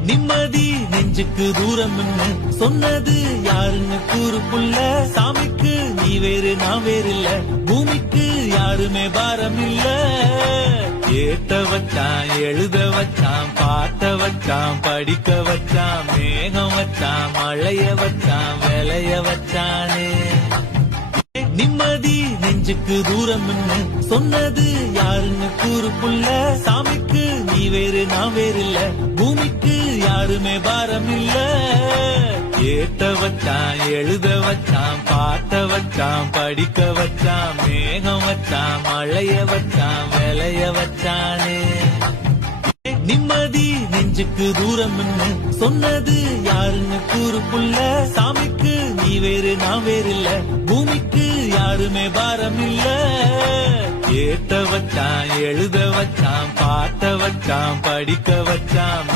நிம்மதி நெஞ்சுக்கு தூரம் சொன்னது யாருன்னு கூறுக்குள்ள சாமிக்கு நீ வேறு நான் வேறு இல்ல பூமிக்கு யாருமே பாரம் இல்ல ஏத்த வச்சான் எழுத வச்சான் பாட்ட வச்சான் படிக்க வச்சான் மேகம் வச்சான் மழைய வச்சான் விளைய வச்சானே நிம்மதி நெஞ்சுக்கு தூரம் சொன்னது யாருன்னு கூறுக்குள்ள சாமிக்கு நீ வேறு நான் வேறு இல்ல பூமிக்கு யாருமே பாரம் இல்ல ஏத்த வச்சான் எழுத வச்சான் பாட்ட வச்சான் படிக்க வச்சான் மேகம் வச்சான் மழைய வச்சான் விளைய வச்சானே நிம்மதி நெஞ்சுக்கு தூரம் சொன்னது யாருன்னு கூறுக்குள்ள சாமிக்கு நீ வேறு நான் வேறு இல்ல பூமிக்கு யாருமே பாரம் இல்ல ஏத்த வச்சான் எழுத வச்சான் பாட்ட வச்சான் படிக்க வச்சான்